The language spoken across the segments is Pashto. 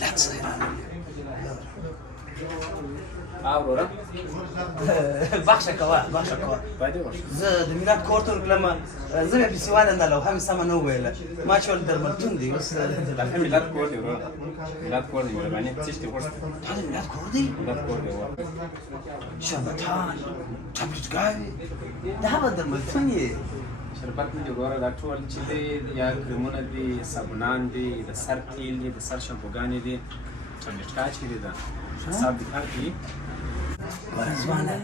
لا تصير اورورا بخشة كوا زه د میلاد کور ته ورتلم زه مې پسې واله لو هم سمه نه وویله ما چې ول درملتون دی اوس الحين ميلاد كور دي ورورا ميلاد كور دي معنی تشتي ورست دا د میلاد کور دی ميلاد كور دي ورورا شربتان ټابلټګاوې دا به درملتون یې شربت نه ورورا دا ټول چې دی یا کرمونه دي صابونان دي د سر تیل دي د سر شامپوګانې دي ټابلټ کاچ دي دا حساب دي کار کوي ورځوانه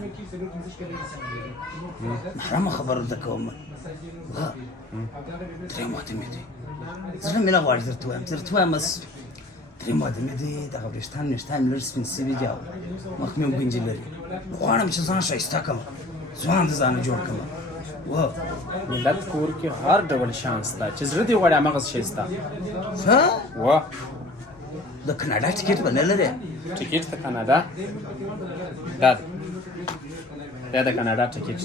محرمه خبره درته کوم درېیم وخت مې دی زړه مې نه غواړي درته ووایم درېیم وخت مې دی دغه وریښتان مې لږ سپین سوي دي او مخ مې هم ګنجې لري غواړم چې ځان ښایسته کړم ځوان د ځانه جوړ کړم ملت کور کې هر ډول شان شته چې زړه دې غواړي هماغسې شی شته وا د کاناډا ټکټ به نه لرې ټکټ د کاناډا دا د کاناډا ټکټ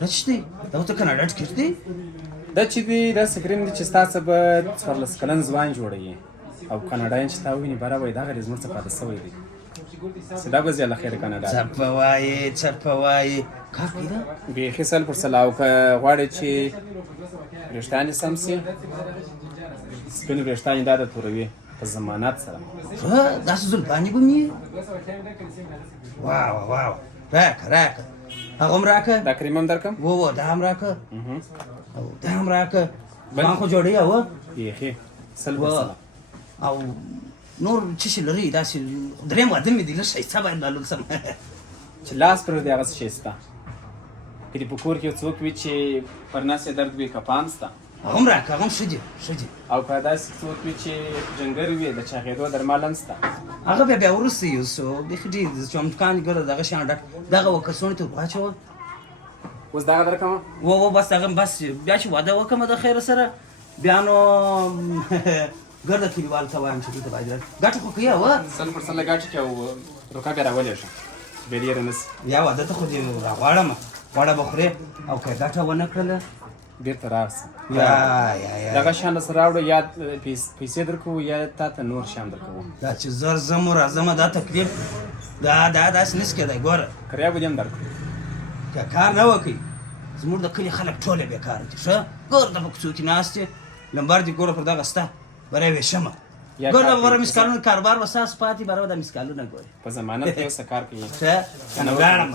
دا څه دی دا ته کاناډا ټکټ دی دا چې دی دا سکرین دی چې ستاسو به 14 کلن ځوان جوړوي او کاناډایان چې تا وویني باره وایي دغه زموږ څه پاتې سوی دی دا به زیاله خیر کاناډا څه په وایې کار کوي دا بیخي سل پر سل او که غواړې چې وریښتان دې سم سي سپین وریښتان یې دا د توروي په ضمانت سره داسې زلفانې به مې واو راکه هغه هم راکه دا کریم هم درکړم دا هم راکه او دا هم راکه ځان خو جوړوي او بیخي سل پر سل او نور څه شي لري داسې درېیم واده مې دی لږ ښایسته باید معلوم سم چې لاس پر دی هغسې شی شته که دې په کور کې یو څوک وي چې پر نس یې درد وي که پام شته هغه هم راکه هغه هم ښه دي او که داسې څوک وي چې جنګر وي د چاغېدو درمل هم شته هغه بیا وروسته یوسو بیخي ډېر چمتکان ګوره دغه شیان ډک دغه کڅوړې ته ورواچوه اوس دغه درکړمه بس هغه بس بیا چې واده وکړم د خیره سره بیا نو ګرده کلیوالو ته وایم چې دلته باید ګټه خو کوي سل پر سله ګټه کې او روکه بیا راولېږه بیا ډېره نه سي یا واده ته خو دې راغواړم غوړه به خورې او که ګټه ونه کړله بېرته راسه یا دغه شیان درسره راوړو یا پیسې درکوو یا تا ته نور شیان درکوو دا چې زر ځم و راځم دا تکلیف دا داسې نشي کېدی ګوره کریا به دې هم درکړو که کار نه وکړي زموږ د کلي خلک ټوله بېکاره دي ښه ګوره د په کوڅو کې ناست یې لمبر دې ګوره پر دغه سته بری ویشمه ګوره بره مسکالونه کاروبار به ستاسو پاتې بره به دا مسکالونه ګورې په ضمانت کې یو څه کار کوي ښه که نه ولاړم